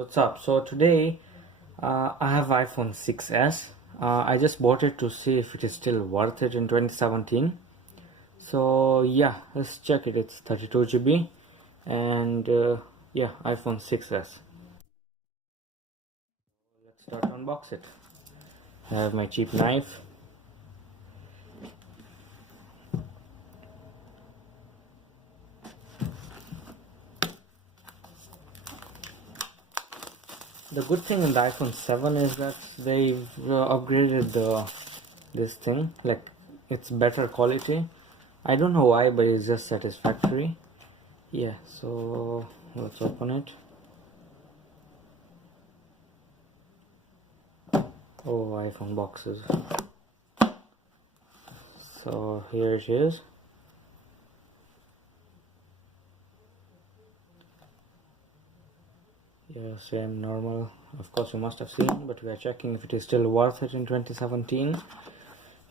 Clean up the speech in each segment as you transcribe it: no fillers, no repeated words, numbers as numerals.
What's up? So today I have iPhone 6s. I just bought it to see if it is still worth it in 2017. So yeah, let's check it. It's 32 GB and yeah, iPhone 6s. Let's start to unbox it. I have my cheap knife. The good thing in the iPhone 7 is that they've upgraded this thing, like it's better quality. I don't know why, but it's just satisfactory. Yeah, so let's open it. Oh, iPhone boxes. So here it is. Yeah, same normal. Of course, you must have seen, but we are checking if it is still worth it in 2017.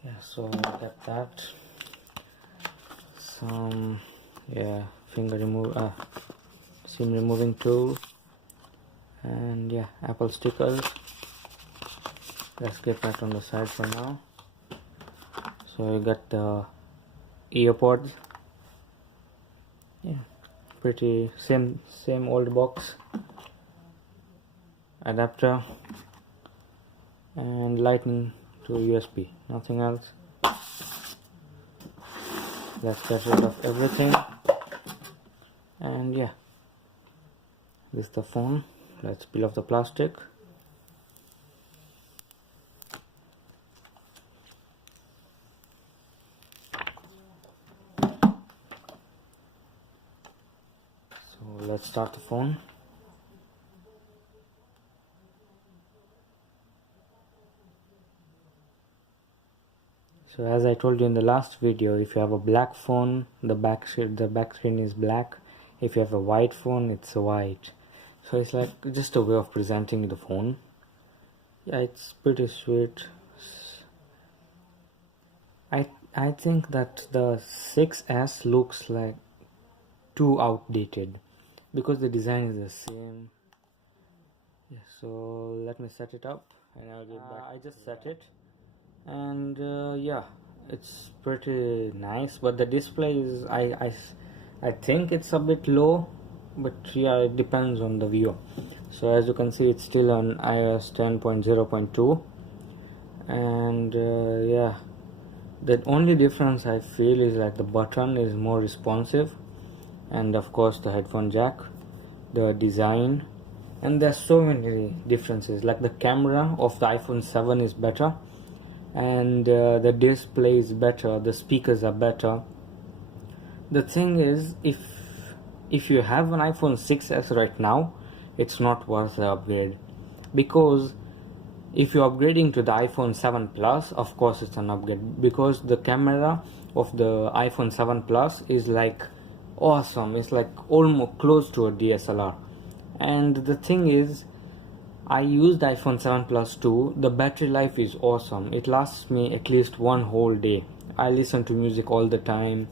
Yeah, so get that. Some, yeah, SIM removing tool, and yeah, Apple stickers. Let's get that on the side for now. So you got the earpods. Yeah, pretty same old box. Adapter and lightning to USB, nothing else. Let's get rid of everything, and yeah, this is the phone. Let's peel off the plastic. So let's start the phone. So as I told you in the last video, if you have a black phone, the back screen is black. If you have a white phone, it's white. So it's like just a way of presenting the phone. Yeah, it's pretty sweet. I think that the 6S looks like too outdated because the design is the same. Yeah, so let me set it up and I'll get back. I just set it. And yeah, it's pretty nice, but the display is I think it's a bit low, but yeah, it depends on the view. So as you can see, it's still on iOS 10.0.2, and yeah, the only difference I feel is like the button is more responsive, and of course the headphone jack, the design, and there's so many differences. Like the camera of the iPhone 7 is better, and the display is better, the speakers are better. The thing is, if you have an iPhone 6s right now, it's not worth the upgrade, because if you're upgrading to the iPhone 7 Plus, of course it's an upgrade, because the camera of the iPhone 7 Plus is like awesome. It's like almost close to a DSLR. And the thing is, I used iPhone 7 Plus 2. The battery life is awesome. It lasts me at least one whole day. I listen to music all the time.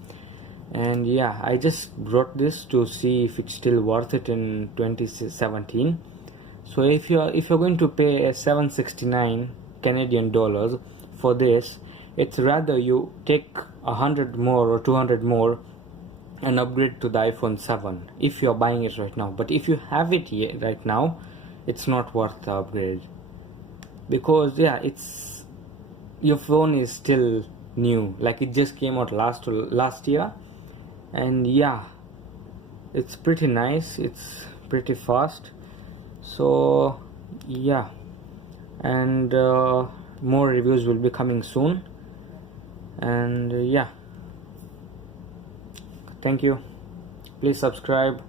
And yeah, I just brought this to see if it's still worth it in 2017. So if you're going to pay $769 Canadian dollars for this, it's rather you take 100 more or 200 more and upgrade to the iPhone 7 if you're buying it right now. But if you have it right now, it's not worth the upgrade, because yeah, it's your phone is still new, like it just came out last year, and yeah, it's pretty nice, it's pretty fast. So yeah, and more reviews will be coming soon, and yeah, thank you. Please subscribe.